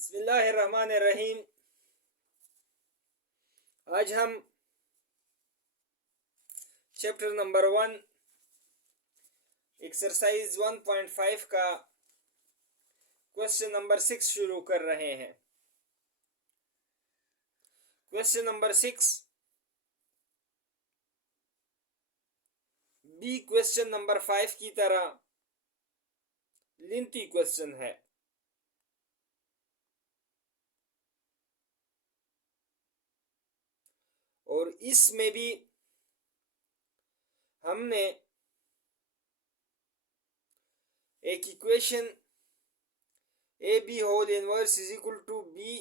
बिस्मिल्लाहिर्रहमानिर्रहीम। आज हम चैप्टर नंबर 1 एक्सरसाइज 1.5 का क्वेश्चन नंबर 6 शुरू कर रहे हैं। Question number 6 B question number 5 की तरह लिंथी क्वेश्चन है। और इसमें भी हमने एक equation A B whole inverse is equal to B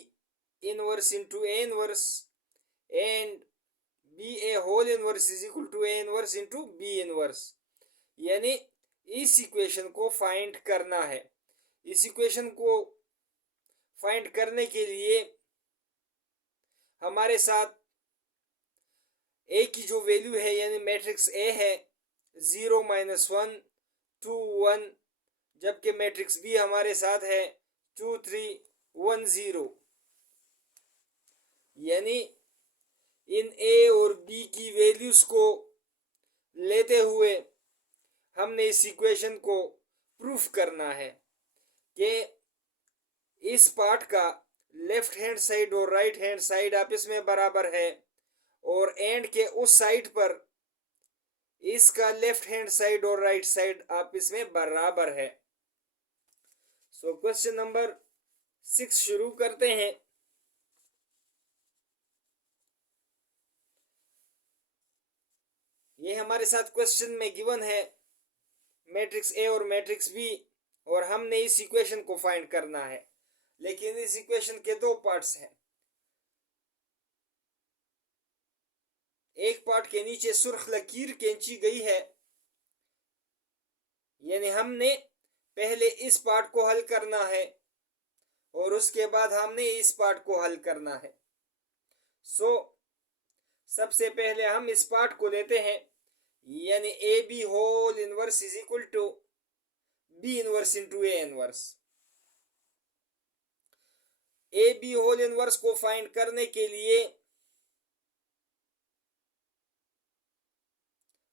inverse into A inverse and B A whole inverse is equal to A inverse into B inverse, यानी इस इक्वेशन को फाइंड करना है। इस इक्वेशन को फाइंड करने के लिए हमारे साथ ए की जो वैल्यू है यानी मैट्रिक्स ए है 0 -1 2 1, जबकि मैट्रिक्स बी हमारे साथ है 2 3 1 0, यानी इन ए और बी की वैल्यूज को लेते हुए हमने इस इक्वेशन को प्रूफ करना है कि इस पार्ट का लेफ्ट हैंड साइड और राइट हैंड साइड आपस में बराबर है और एंड के उस साइड पर इसका लेफ्ट हैंड साइड और राइट साइड आपस में बराबर है। सो क्वेश्चन नंबर 6 शुरू करते हैं। ये हमारे साथ क्वेश्चन में गिवन है मैट्रिक्स ए और मैट्रिक्स बी, और हमने इस इक्वेशन को फाइंड करना है। लेकिन इस इक्वेशन के दो पार्ट्स हैं। एक पार्ट के नीचे सुर्ख लकीर खींची गई है, यानी हमने पहले इस पार्ट को हल करना है और उसके बाद हमने इस पार्ट को हल करना है। सो सबसे पहले हम इस पार्ट को लेते हैं, यानी A B whole inverse is equal to B inverse into A inverse. A B whole inverse को फाइंड करने के लिए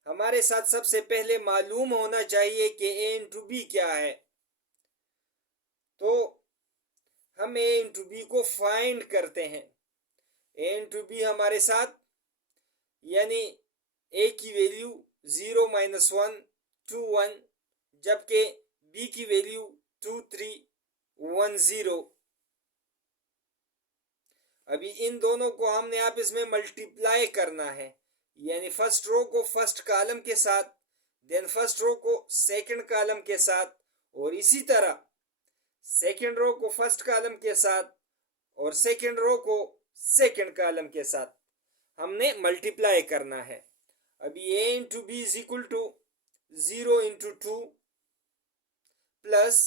हमारे साथ सबसे पहले मालूम होना चाहिए कि ए इंटू बी क्या है। तो हम ए इंटू बी को फाइंड करते हैं। ए इंटू बी हमारे साथ, यानी ए की वैल्यू 0 -1 2 1, जबकि बी की वैल्यू 2 3 1 0। अभी इन दोनों को हमने आपस में मल्टीप्लाई करना है, यानी फर्स्ट रो को फर्स्ट कॉलम के साथ, देन फर्स्ट रो को सेकंड कॉलम के साथ, और इसी तरह सेकंड रो को फर्स्ट कॉलम के साथ और सेकंड रो को सेकंड कॉलम के साथ हमने मल्टीप्लाई करना है। अभी a into B is equal to 0 into 2 plus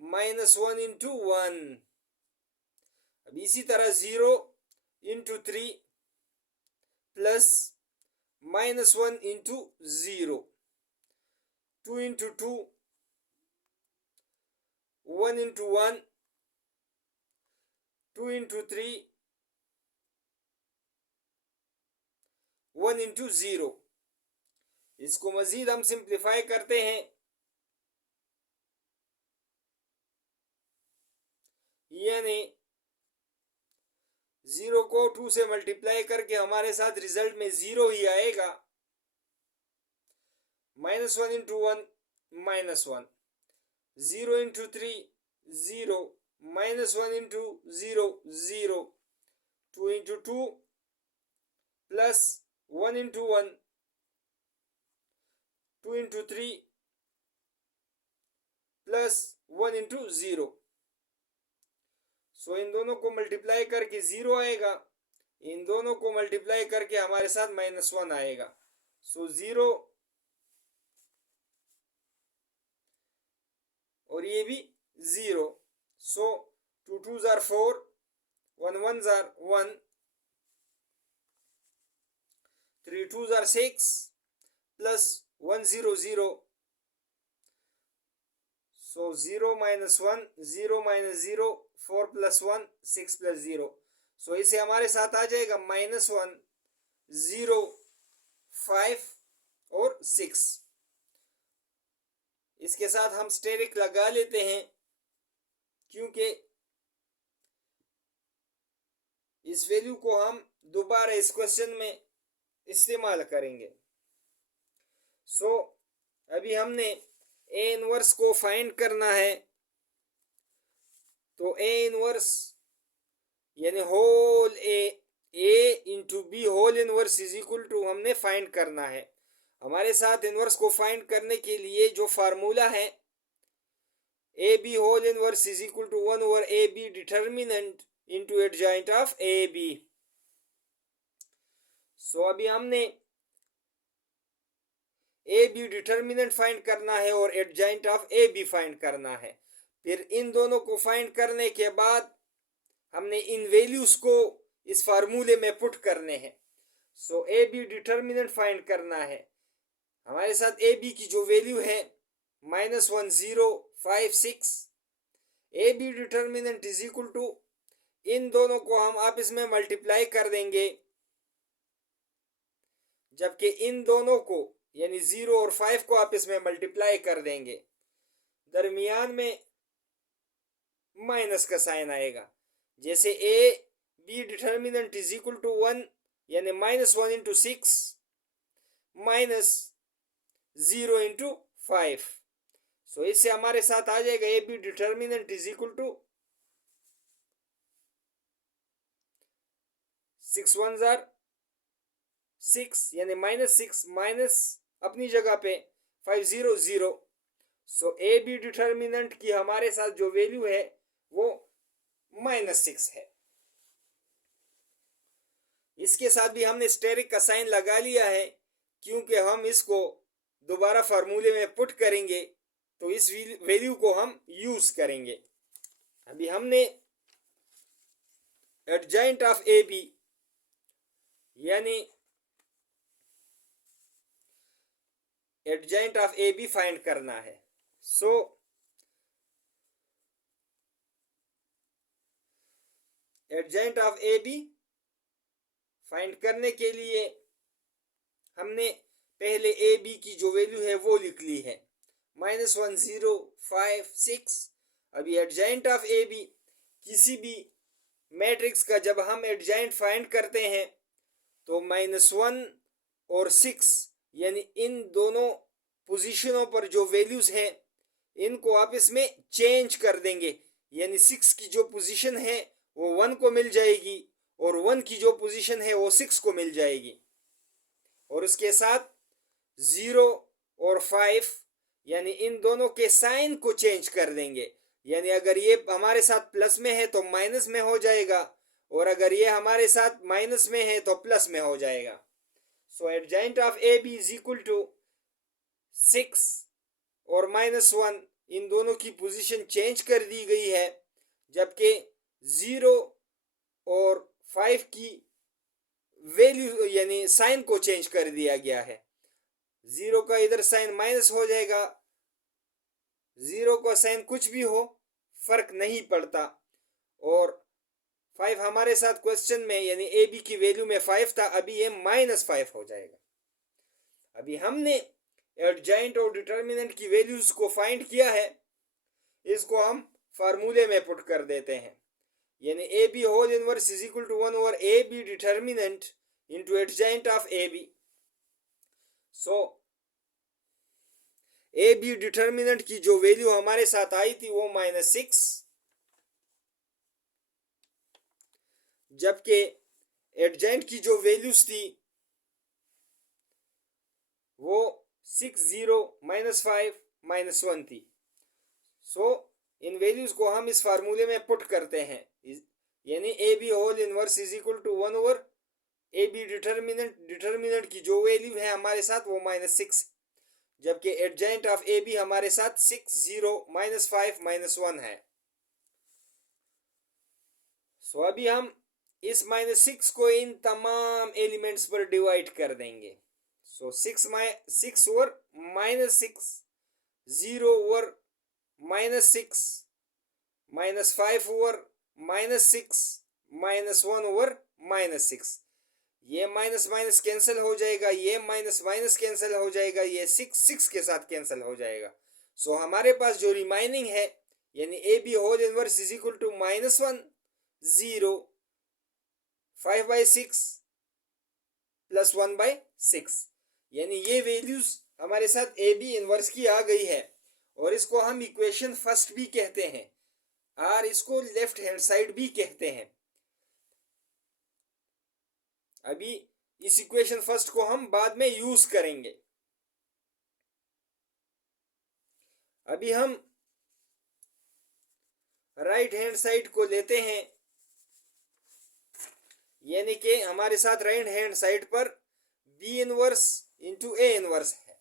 -1 into 1। अब इसी तरह 0 into 3 plus -1 into 0, 2 into 2 1 into 1, 2 into 3 1 into 0। इसको मजीद हम सिंप्लीफाई करते हैं, यानी 0 को 2 से मल्टीप्लाई करके हमारे साथ रिजल्ट में 0 ही आएगा। -1 into 1 -1, 0 into 3 0, -1 into 0 0, 2 into 2 plus 1 into 1, 2 into 3 plus 1 into 0। सो इन दोनों को मल्टीप्लाई करके 0 आएगा, इन दोनों को मल्टीप्लाई करके हमारे साथ -1 आएगा। सो 0 और ये भी 0। सो 2 2s are 4, 1 1s are 1, 3 2s are 6 plus 1 0 0। So 0 -1, 0 -0 4 + 1 6 + 0। सो इसे हमारे साथ आ जाएगा -1 0 5 और 6। इसके साथ हम स्टेरिक लगा लेते हैं क्योंकि इस वैल्यू को हम दोबारा इस क्वेश्चन में इस्तेमाल करेंगे। सो अभी हमने ए इनवर्स को फाइंड करना है, तो ए इनवर्स यानी whole A into B whole inverse is equal to हमने फाइंड करना है। हमारे साथ इनवर्स को फाइंड करने के लिए जो फार्मूला है A B whole inverse is equal to 1/AB determinant into adjoint of A B. So अभी हमने ए बी डिटर्मिनेंट फाइंड करना है और adjoint of A B find करना है। फिर इन दोनों को फाइंड करने के बाद हमने इन वैल्यूज को इस फार्मूले में पुट करने हैं। सो ए बी डिटर्मिनेंट फाइंड करना है। हमारे साथ ए बी की जो वैल्यू है -1 0 5 6, A B determinant is equal to इन दोनों को हम आपस में मल्टीप्लाई कर देंगे, जबकि इन दोनों को यानी 0 और 5 को आपस में मल्टीप्लाई कर देंगे। दरमियान में माइनस का साइन आएगा। जैसे A B determinant is equal to 1 यानी -1 इंटू 6 -0 इंटू 5। सो इससे हमारे साथ आ जाएगा A B determinant is equal to 6 1 6 यानी -6 माइनस अपनी जगह पे 5 0 0। सो ए बी डिटर्मिनेंट की हमारे साथ जो वैल्यू है वो -6 है। इसके साथ भी हमने स्टेरिक का साइन लगा लिया है क्योंकि हम इसको दोबारा फार्मूले में पुट करेंगे, तो इस वैल्यू को हम यूज करेंगे। अभी हमने एडजॉइंट ऑफ ए बी यानी adjoint of A B find करना है। So adjoint of A B find करने के लिए हमने पहले ए बी की जो वैल्यू है वो लिख ली है -1 0 5 6। अभी एडजॉइंट ऑफ ए बी किसी भी मैट्रिक्स का जब हम एडजॉइंट फाइंड करते हैं तो -1 और 6 यानी इन दोनों पोजीशनों पर जो वैल्यूज हैं इनको आप इसमें चेंज कर देंगे, यानी 6 की जो पोजीशन है वो 1 को मिल जाएगी और 1 की जो पोजीशन है वो 6 को मिल जाएगी। और उसके साथ 0 और 5 यानी इन दोनों के साइन को चेंज कर देंगे, यानी अगर ये हमारे साथ प्लस में है तो माइनस में हो जाएगा और अगर ये हमारे साथ माइनस में है तो प्लस में हो जाएगा। So adjoint of A B is equal to 6 और -1 इन दोनों की पोजीशन चेंज कर दी गई है, जबकि 0 और 5 की वैल्यू यानी साइन को चेंज कर दिया गया है। 0 का इधर साइन माइनस हो जाएगा, 0 का साइन कुछ भी हो फर्क नहीं पड़ता। और 5 हमारे साथ क्वेश्चन में यानी ए बी की वैल्यू में 5 था, अभी ये -5 हो जाएगा। अभी हमने एडजॉइंट और डिटर्मिनेंट की वैल्यूज को फाइंड किया है, इसको हम फार्मूले में पुट कर देते हैं, यानी A B whole inverse is equal to 1/AB determinant into adjoint of A B. So A B determinant की जो वैल्यू हमारे साथ आई थी वो -6, जबकि एडजॉइंट की जो वैल्यूज थी वो 6 0 -5 -1 थी। सो इन वैल्यूज को हम इस फार्मूले में पुट करते हैं, यानी A B whole inverse is equal to 1/AB determinant की जो वैल्यू है हमारे साथ वो -6, जबकि एडजॉइंट ऑफ ए बी हमारे साथ 6 0 -5 -1 है। सो अभी हम इस -6 को इन तमाम एलिमेंट्स पर डिवाइड कर देंगे। सो 6 ओवर -6, 0 ओवर -6, -5 ओवर -6 -1/-6, ये माइनस माइनस कैंसिल हो जाएगा, ये माइनस माइनस कैंसिल हो जाएगा, ये 6 के साथ कैंसिल हो जाएगा। सो हमारे पास जो रिमाइनिंग है यानी A B whole inverse is equal to -1 0 5/6 plus 1/6, यानी ये वैल्यूज हमारे साथ ए बी इनवर्स की आ गई है और इसको हम इक्वेशन फर्स्ट भी कहते हैं और इसको लेफ्ट हैंड साइड भी कहते हैं। अभी इस इक्वेशन फर्स्ट को हम बाद में यूज करेंगे। अभी हम राइट हैंड साइड को लेते हैं, यानी कि हमारे साथ राइट हैंड साइड पर B inverse into A inverse है।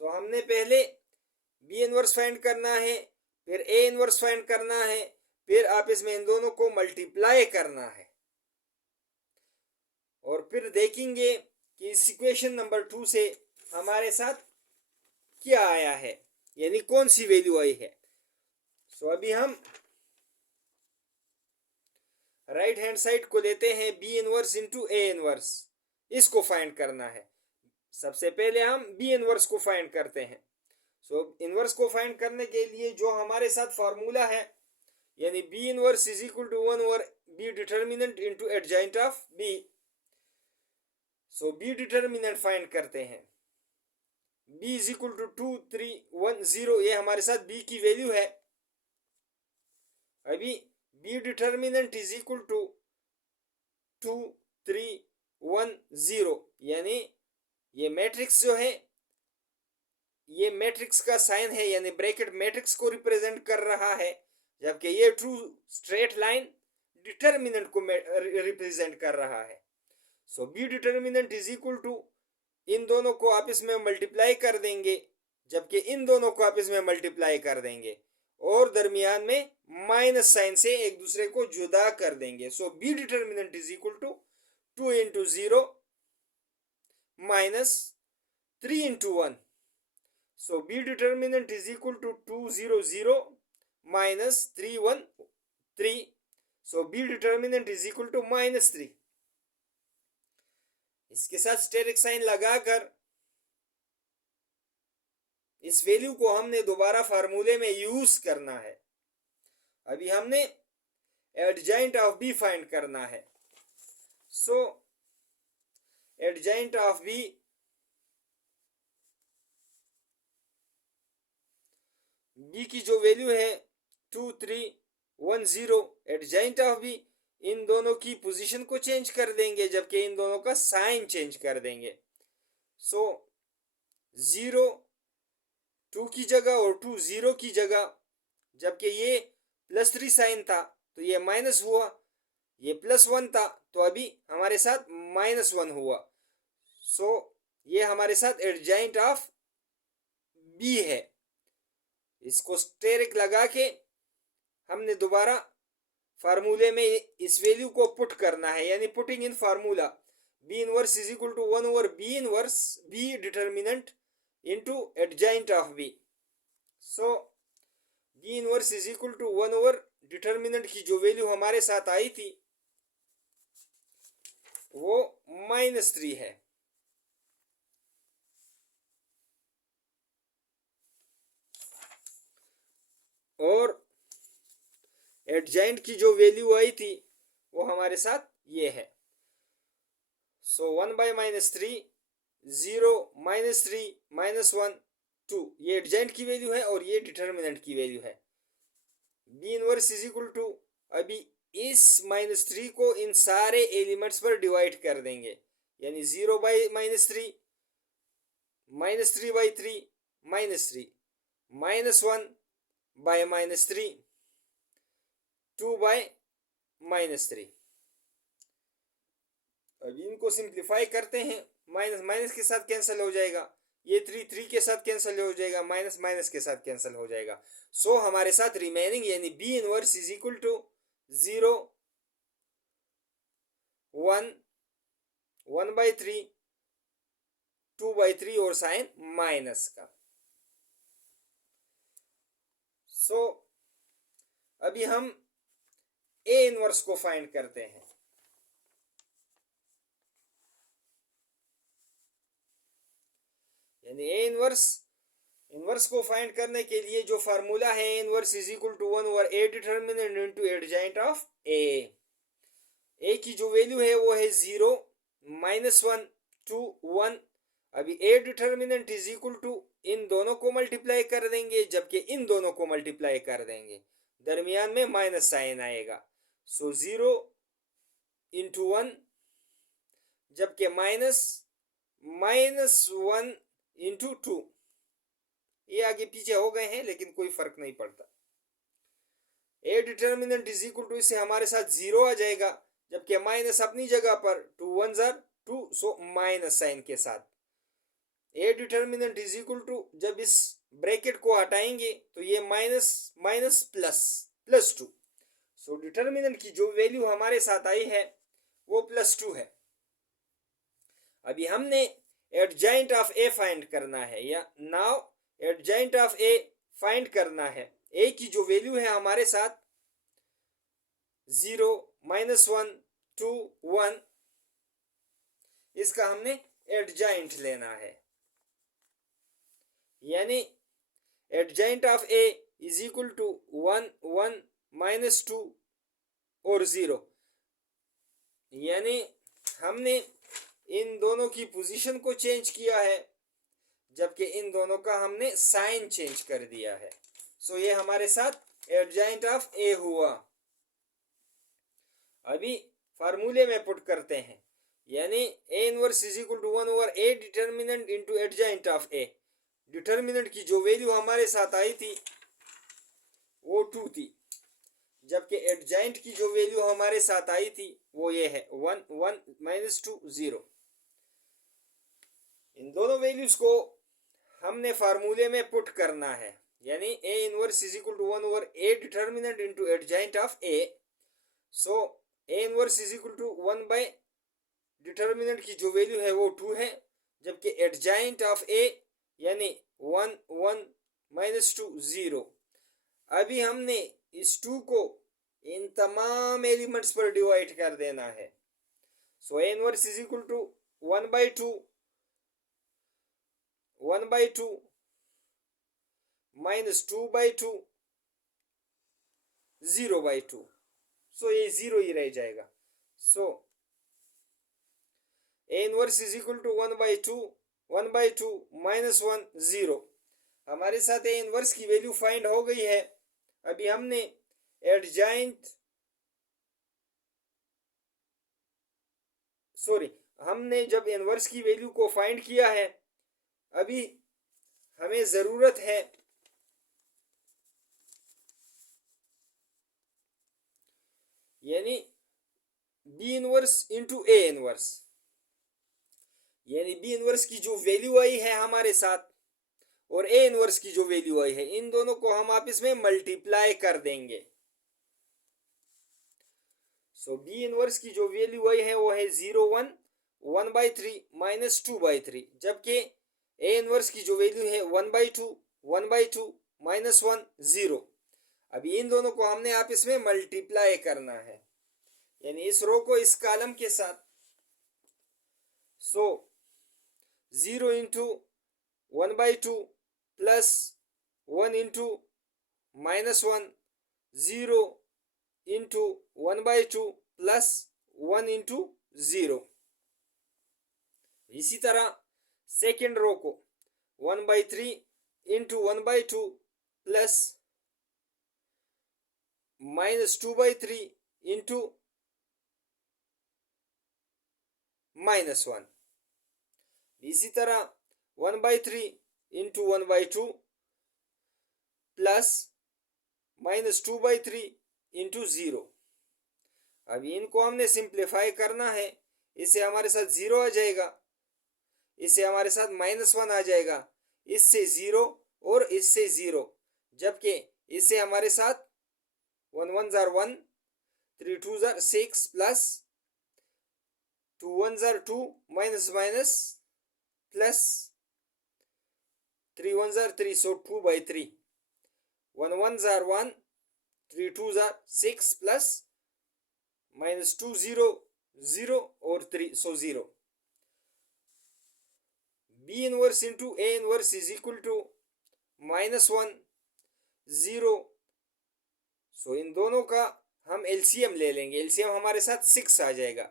तो हमने पहले बी इनवर्स फाइंड करना है, फिर ए इनवर्स फाइंड करना है, फिर आप इसमें इन दोनों को मल्टीप्लाई करना है और फिर देखेंगे कि इस इक्वेशन नंबर 2 से हमारे साथ क्या आया है, यानी कौन सी वैल्यू आई है। सो अभी हम राइट हैंड साइड को लेते हैं B inverse into A inverse, इसको फाइंड करना है। सबसे पहले हम बी इनवर्स को फाइंड करते हैं। सो इनवर्स को फाइंड करने के लिए जो हमारे साथ फॉर्मूला है यानी B inverse is equal to 1/b determinant into adjoint of B. So B determinant find करते हैं, b इज इक्वल टू 2 3 1 0, ये हमारे साथ b की वैल्यू है। अभी b determinant is equal to 2 3 1 0, यानी ये मैट्रिक्स जो है ये मैट्रिक्स का साइन है, यानी ब्रैकेट मैट्रिक्स को रिप्रेजेंट कर रहा है, जबकि ये ट्रू स्ट्रेट लाइन डिटर्मिनेंट को रिप्रेजेंट कर रहा है। So B determinant is equal to, इन दोनों को आपस में मल्टीप्लाई कर देंगे, जबकि इन दोनों को आपस में मल्टीप्लाई कर देंगे और दरमियान में माइनस साइन से एक दूसरे को जुदा कर देंगे। So B determinant is equal to 2 into 0 minus 3 into 1। So B determinant is equal to 2 0 0 minus 3 1 3। So B determinant is equal to -3। इसके साथ स्टेरिक साइन लगाकर इस वैल्यू को हमने दोबारा फार्मूले में यूज करना है। अभी हमने एडजॉइंट ऑफ बी फाइंड करना है। सो एडजॉइंट ऑफ बी की जो वैल्यू है 2 3 1 0, एडजॉइंट ऑफ बी इन दोनों की पोजीशन को चेंज कर देंगे, जबकि इन दोनों का साइन चेंज कर देंगे। सो 0 2 की जगह और 2 0 की जगह, जबकि ये +3 साइन था तो ये माइनस हुआ, ये +1 था तो अभी हमारे साथ -1 हुआ। सो ये हमारे साथ एडजॉइंट ऑफ बी है। इसको स्टेरिक लगा के हमने दोबारा फार्मूले में इस वैल्यू को पुट करना है, यानी putting in formula B inverse is equal to 1/b inverse B determinant into adjoint of B. So B inverse is equal to 1/ determinant की जो वैल्यू हमारे साथ आई थी वो -3 है। और एडजॉइंट की जो वैल्यू आई थी वो हमारे साथ ये है। सो 1/-3 0 -3 -1 2, ये एडजॉइंट की वैल्यू है और ये डिटर्मिनेंट की वैल्यू है। B inverse is equal to, अभी इस -3 को इन सारे एलिमेंट्स पर डिवाइड कर देंगे, यानी 0/-3 -3/3 -3 -1/-3 2/-3। अब इनको सिंप्लीफाई करते हैं, माइनस माइनस के साथ कैंसिल हो जाएगा, ये 3 3 के साथ कैंसिल हो जाएगा, माइनस माइनस के साथ कैंसिल हो जाएगा। सो हमारे साथ रिमेनिंग यानी B inverse is equal to 0 1 1/3 2/3 और साइन माइनस का। सो अभी हम ए इनवर्स को फाइंड करते हैं। यानी ए इनवर्स को फाइंड करने के लिए जो फार्मूला है, A inverse is equal to 1 over A determinant into adjoint of A की जो वैल्यू है वो है 0, -1, 2, 1। अभी A determinant is equal to इन दोनों को मल्टीप्लाई कर देंगे, जबकि इन दोनों को मल्टीप्लाई कर देंगे, दरमियान में माइनस साइन आएगा। सो 0 इंटू 1, जबकि -1 इंटू 2। ये आगे पीछे हो गए हैं लेकिन कोई फर्क नहीं पड़ता। A determinant is equal to, इससे हमारे साथ 0 आ जाएगा, जबकि माइनस अपनी जगह पर 2 1 2, सो माइनस साइन के साथ। A determinant is equal to, जब इस ब्रैकेट को हटाएंगे तो ये minus minus plus 2। So determinant की जो वैल्यू हमारे साथ आई है वो +2 है। अभी हमने एडजॉइंट ऑफ ए फाइंड करना है, या now adjoint of A find करना है। ए की जो वैल्यू है हमारे साथ 0, -1, 2, 1, इसका हमने एडजॉइंट लेना है। यानी adjoint of A is equal to 1, 1, -2 और 0। यानी हमने इन दोनों की पोजीशन को चेंज किया है, जबकि इन दोनों का हमने साइन चेंज कर दिया है। सो ये हमारे साथ एडजॉइंट ऑफ ए हुआ। अभी फार्मूले में पुट करते हैं, यानी A inverse is equal to 1 over A determinant into adjoint of A. Determinant की जो वैल्यू हमारे साथ आई थी वो 2 थी, जबकि एडजॉइंट की जो वैल्यू हमारे साथ आई थी वो ये है 1, 1, -2, 0। इन दोनों वैल्यूज को हमने फार्मूले में पुट करना है, यानी A inverse is equal to 1 over A determinant into adjoint of A. So A inverse is equal to 1 by determinant की जो वैल्यू है वो 2 है, जबकि एडजॉइंट ऑफ ए यानी 1, 1, -2, 0। अभी हमने इस 2 को इन तमाम एलिमेंट्स पर डिवाइड कर देना है। So A inverse is equal to 1/2, 1/2, -2/2, 0/2। So ये 0 ही रह जाएगा। So A inverse is equal to 1/2, 1/2, -1, 0। हमारे साथ ए इनवर्स की वैल्यू फाइंड हो गई है। अभी हमने हमने जब इनवर्स की वैल्यू को फाइंड किया है, अभी हमें जरूरत है यानी B inverse into A inverse. यानी बी इनवर्स की जो वैल्यू आई है हमारे साथ और ए इनवर्स की जो वैल्यू आई है, इन दोनों को हम आपस में मल्टीप्लाई कर देंगे। सो बी इनवर्स की जो वैल्यू आई है वो है 0, 1, 1/3, -2/3, जबकि ए इनवर्स की जो वैल्यू है 1/2, 1/2, -1, 0। अभी इन दोनों को हमने आपस में मल्टीप्लाई करना है, यानी इस रो को इस कॉलम के साथ। सो 0 into 1/2 plus 1 into -1, 0 into 1/2 plus 1 into 0। इसी तरह सेकेंड रो को 1/3 इंटू 1/2 प्लस -2/3 इंटू -1। इसी तरह 1/3 इंटू 1/2 प्लस -2/3 इंटू 0। अभी इनको हमने सिंप्लीफाई करना है। इससे हमारे साथ 0 आ जाएगा, इससे हमारे साथ -1 आ जाएगा, इससे 0 और इससे 0, जबकि इससे हमारे साथ 1 1 1, 3 2 6 प्लस 2 1 2 माइनस माइनस प्लस 3 1 3, सो 2/3, 1 1 1, 3 2 जार 6 प्लस माइनस 2 0 0 और 3 सो 0. B inverse into A inverse is equal to minus 1 0. सो इन दोनों का हम एलसीएम ले लेंगे. एलसीएम हमारे साथ 6 आ जाएगा.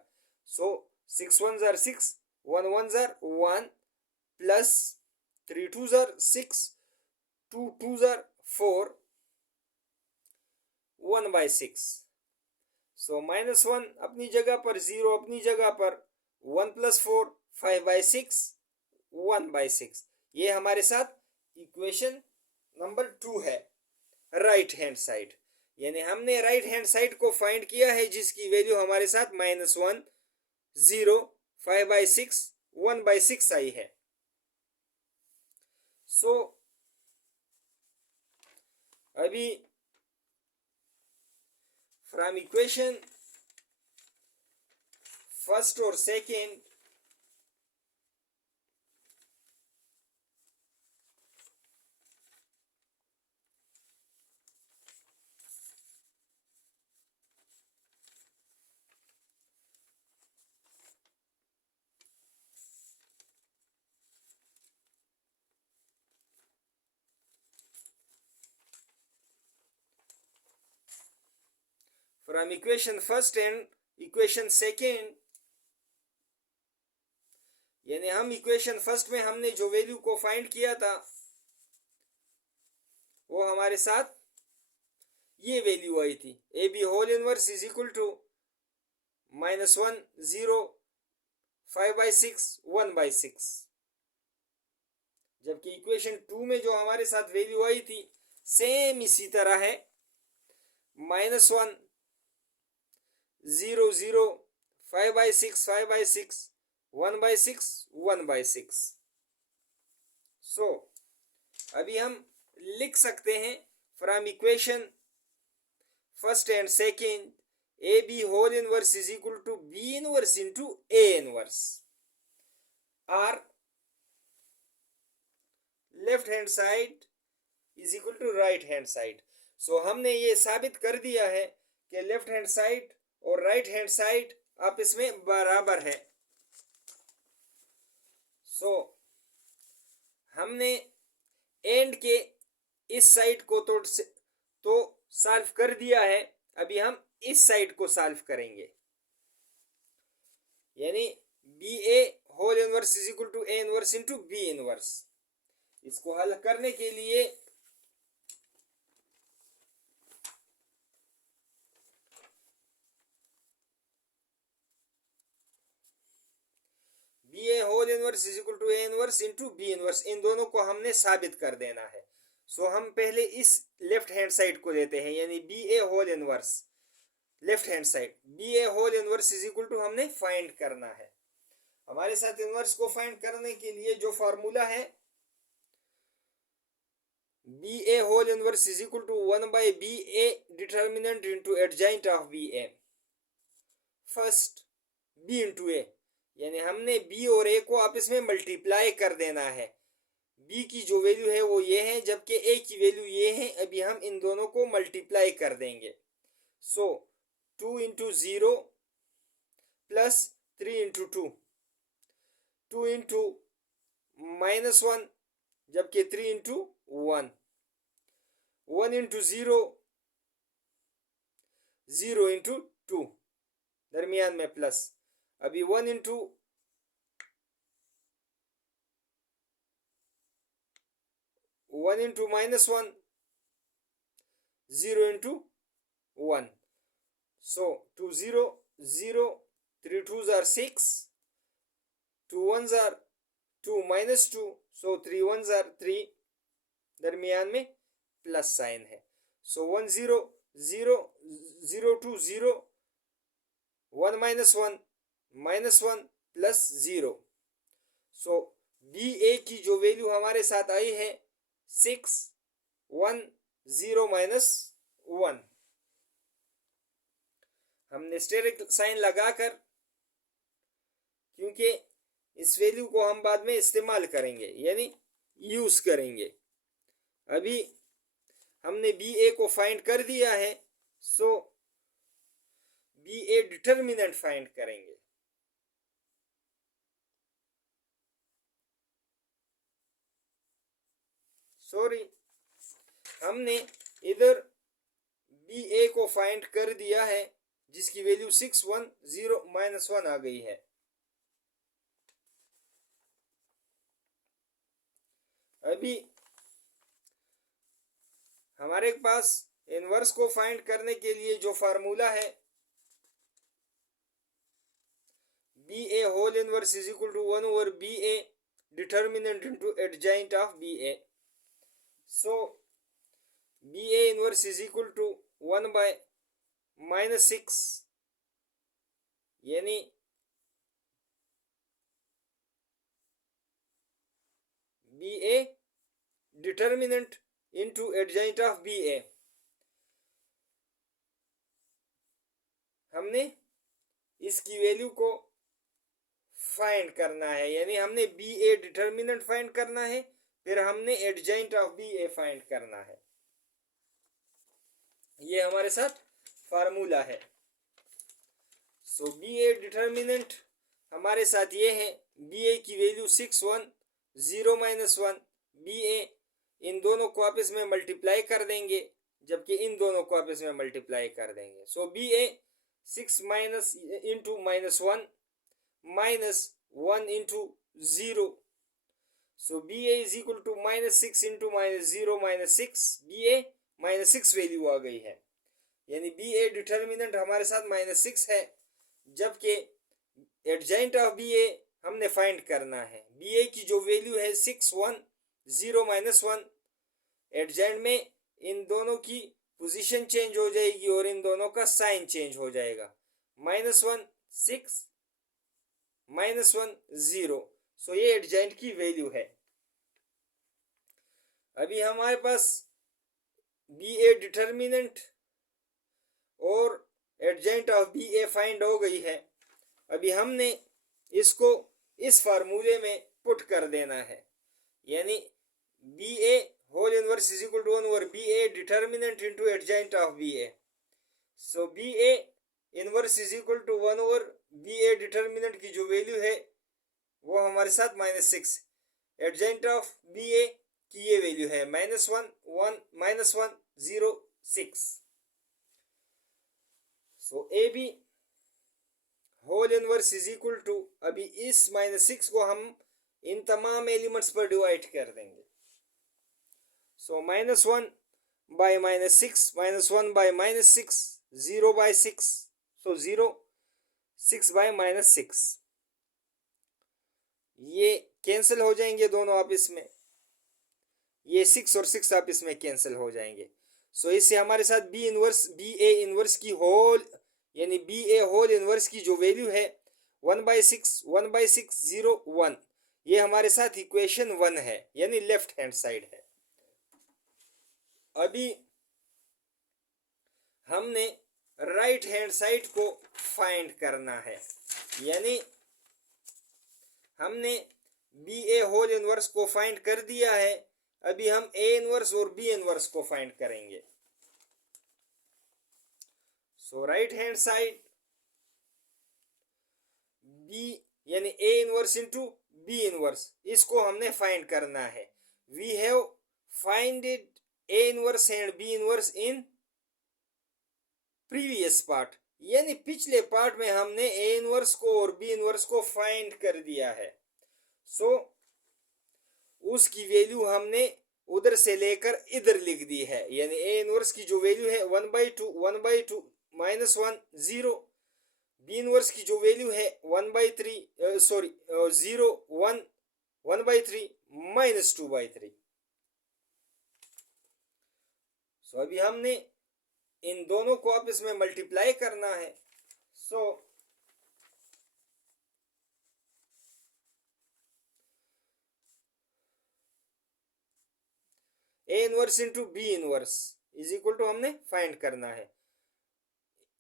सो 6 1 जार 6, 1 1 जार 1 प्लस 3 2 जार 6, 2 2 जार 4, 1/6. सो माइनस 1 अपनी जगह पर, 0 अपनी जगह पर, 1 प्लस 4 5/6, 1/6. ये हमारे साथ इक्वेशन नंबर 2 है. राइट हैंड साइड, यानी हमने राइट हैंड साइड को फाइंड किया है जिसकी वैल्यू हमारे साथ -1 0 5/6 1/6 आई है. सो अभी फ्रॉम इक्वेशन फर्स्ट और second from equation first and equation second, यानी हम इक्वेशन फर्स्ट में हमने जो वैल्यू को फाइंड किया था वो हमारे साथ ये वैल्यू आई थी. A B whole inverse is equal to -1 0 5/6 1/6. जबकि इक्वेशन 2 में जो हमारे साथ वैल्यू आई थी सेम इसी तरह है. -1 0 0 5/6 5/6 1/6 1/6. सो अभी हम लिख सकते हैं from equation first and second A B whole inverse is equal to B inverse into A inverse are left hand side is equal to right hand side. So हमने ये साबित कर दिया है कि लेफ्ट हैंड साइड और right hand side आपस में बराबर है. सो हमने एंड के इस साइड को तो सॉल्व कर दिया है. अभी हम इस साइड को सॉल्व करेंगे, यानी B A whole inverse is equal to A inverse into B inverse. इसको हल करने के लिए B A whole inverse is equal to A inverse into B inverse, इन दोनों को हमने साबित कर देना है. सो हम पहले इस लेफ्ट हैंड साइड को लेते हैं, यानी B A whole inverse left hand side. B A whole inverse is equal to हमने फाइंड करना है. हमारे साथ इनवर्स को फाइंड करने के लिए जो फार्मूला है B A whole inverse is equal to 1/ba determinant into adjoint of B A. First B into A, यानी हमने बी और ए को आपस में मल्टीप्लाई कर देना है. बी की जो वैल्यू है वो ये है, जबकि ए की वैल्यू ये है. अभी हम इन दोनों को मल्टीप्लाई कर देंगे. सो 2 इंटू 0 प्लस 3 इंटू 2, 2 इंटू -1 जबकि 3 इंटू 1, 1 इंटू 0 0 इंटू 2 दरमियान में प्लस. अभी 1 इंटू 1 इंटू -1 0 इंटू 1. सो 2 0 0 3 2 जार 6, 2 1 जार 2 -2, सो 3 1 जार 3 दरमियान में प्लस साइन है. सो 1 0 0 0 2 0 1 -1 -1 प्लस 0. सो बी ए की जो वैल्यू हमारे साथ आई है 6 1 0 -1. हमने स्टेरिक साइन लगाकर, क्योंकि इस वैल्यू को हम बाद में इस्तेमाल करेंगे यानी यूज करेंगे. अभी हमने बी ए को फाइंड कर दिया है. So B A determinant find करेंगे। सॉरी, हमने इधर बी ए को फाइंड कर दिया है जिसकी वैल्यू 610 -1 आ गई है। अभी हमारे पास इनवर्स को फाइंड करने के लिए जो फार्मूला है, B A whole inverse is equal to 1/BA determinant into adjoint of B A. So B A inverse is equal to 1/-6, यानी B A determinant into adjoint of B A. हमने इसकी value को find करना है, यानी हमने B A determinant find करना है, फिर हमने adjoint of B A find करना है। ये हमारे साथ फार्मूला है। सो बी ए डिटर्मिनेंट हमारे साथ ये है, बी ए की वैल्यू 610 - 1, बी ए इन दोनों को आपस में मल्टीप्लाई कर देंगे, जबकि इन दोनों को आपस में मल्टीप्लाई कर देंगे। So B A 6 minus into -1 -1 into 0। So B A is equal to -6 into -0 -6, B A -6 value आ गई है, यानी बी ए डिटर्मिनेंट हमारे साथ -6 है, जबकि एडजॉइंट ऑफ बी ए हमने फाइंड करना है। बी ए की जो वैल्यू है 610 -1, एडजॉइंट में इन दोनों की पोजीशन चेंज हो जाएगी और इन दोनों का साइन चेंज हो जाएगा। -1 6 -1 0। सो ये एडजॉइंट की वैल्यू है। अभी हमारे पास बी ए डिटर्मिनेंट और adjoint of B A find हो गई है। अभी हमने इसको इस फार्मूले में पुट कर देना है, यानी B A whole inverse is equal to 1/BA determinant into adjoint of B A. So B A inverse is equal to 1/BA determinant की जो वैल्यू है वो हमारे साथ -6, एडजॉइंट ऑफ बी ए की ये वैल्यू है -1 1 -1 0 6। So A B whole inverse is equal to, अभी इस -6 को हम इन तमाम एलिमेंट्स पर डिवाइड कर देंगे। सो -1 by -6 -1 by -6 0 by 6, so 0 6 by -6, ये कैंसिल हो जाएंगे दोनों आपस में, ये 6 और 6 आपस में कैंसिल हो जाएंगे। सो इससे हमारे साथ बी ए इनवर्स की होल, यानी बी ए होल इनवर्स की जो वैल्यू है 1/6 1/6 0 1, ये हमारे साथ इक्वेशन 1 है, यानी लेफ्ट हैंड साइड है। अभी हमने राइट हैंड साइड को फाइंड करना है, यानी हमने बी ए होल इनवर्स को फाइंड कर दिया है। अभी हम ए इनवर्स और बी इनवर्स को फाइंड करेंगे। So right hand side B, यानी A inverse into B inverse, इसको हमने फाइंड करना है। We have finded A inverse and B inverse in previous part, यानी पिछले पार्ट में हमने ए इनवर्स को और बी इनवर्स को फाइंड कर दिया है। सो उसकी वैल्यू हमने उधर से लेकर इधर लिख दी है, यानी ए इनवर्स की जो वैल्यू है 1/2 1/2 -1 0, बी इनवर्स की जो वैल्यू है 1/3 सॉरी 0 1 1/3 -2/3। सो अभी हमने इन दोनों को आपस में मल्टीप्लाई करना है। So A inverse into B inverse is equal to हमने फाइंड करना है,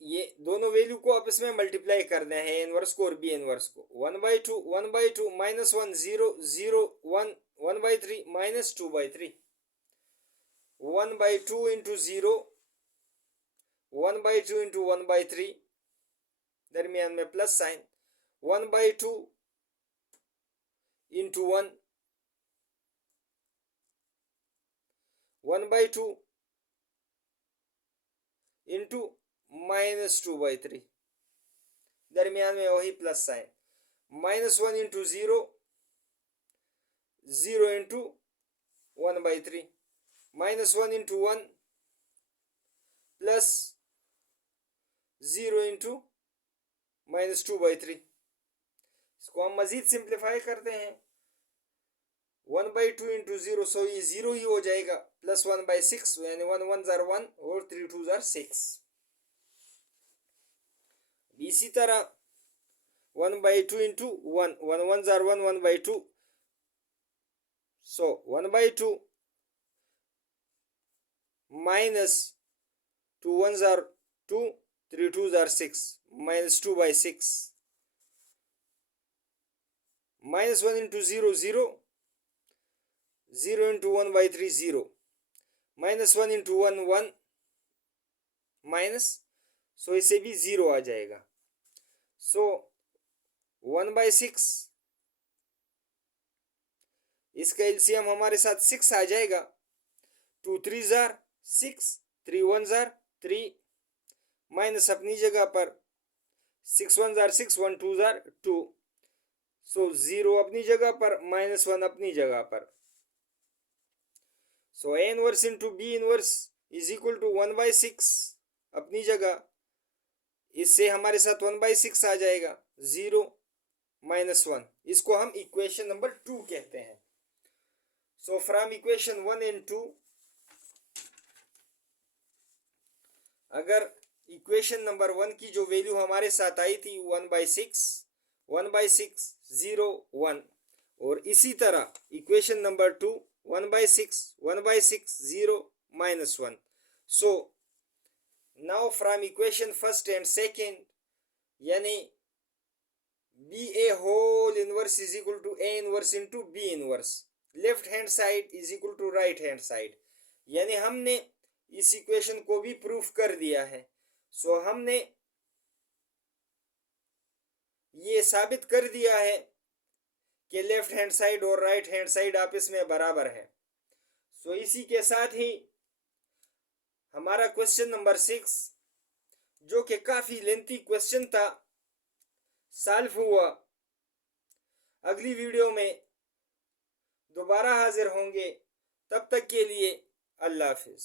ये दोनों वैल्यू को आपस में मल्टीप्लाई करना है, ए इनवर्स को और बी इनवर्स को। 1/2 1/2 -1 0 0 1 1/3 -2/3, 1/2 इंटू 0 1/2 इंटू 1/3, दरमियान में प्लस साइन, 1/2 इंटू 1, 1/2 इंटू -2/3, दरमियान में वही plus sign, -1 into 0, 0 into 1/3, -1 into 1 plus 0 into -2/3। इसको हम मजीद सिंप्लीफाई करते हैं, 1/2 इंटू 0, सो ये 0 ही हो जाएगा, प्लस 1/6, यानी 1 1 जार 1 और 3 2 जार 6। इसी तरह 1/2 इंटू 1, 1 1 जार 1, 1/2, सो 1/2 माइनस 2 1 जार 2, 3 2 जार 6, -2/6, -1 into 0 0, 0 into 1/3 0, -1 into 1 1, minus, so इसे भी 0 आ जाएगा। सो 1/6, इसका एलसीएम हमारे साथ 6 आ जाएगा, 2 3 जार 6, 3 1 जार 3, माइनस अपनी जगह पर 6 1 जार 6, 1 2 जार 2, सो 0 अपनी जगह पर, -1 अपनी जगह पर। So A inverse into B inverse is equal to 1/6 अपनी जगह, इससे हमारे साथ 1/6 आ जाएगा, 0 -1, इसको हम इक्वेशन नंबर 2 कहते हैं। सो फ्रॉम इक्वेशन 1 एंड 2, अगर इक्वेशन नंबर 1 की जो वैल्यू हमारे साथ आई थी 1/6, 1/6 0 1, और इसी तरह equation number 2 1/6, 1/6 0 -1। So now from equation first and second, यानी BA whole inverse is equal to A inverse into B inverse, left hand side is equal to right hand side, यानी हमने इस इक्वेशन को भी प्रूफ कर दिया है। सो हमने ये साबित कर दिया है कि लेफ्ट हैंड साइड और राइट हैंड साइड आपस में बराबर है। सो इसी के साथ ही हमारा क्वेश्चन नंबर 6, जो कि काफी लेंथी क्वेश्चन था, सॉल्व हुआ। अगली वीडियो में दोबारा हाजिर होंगे, तब तक के लिए अल्लाह हाफिज।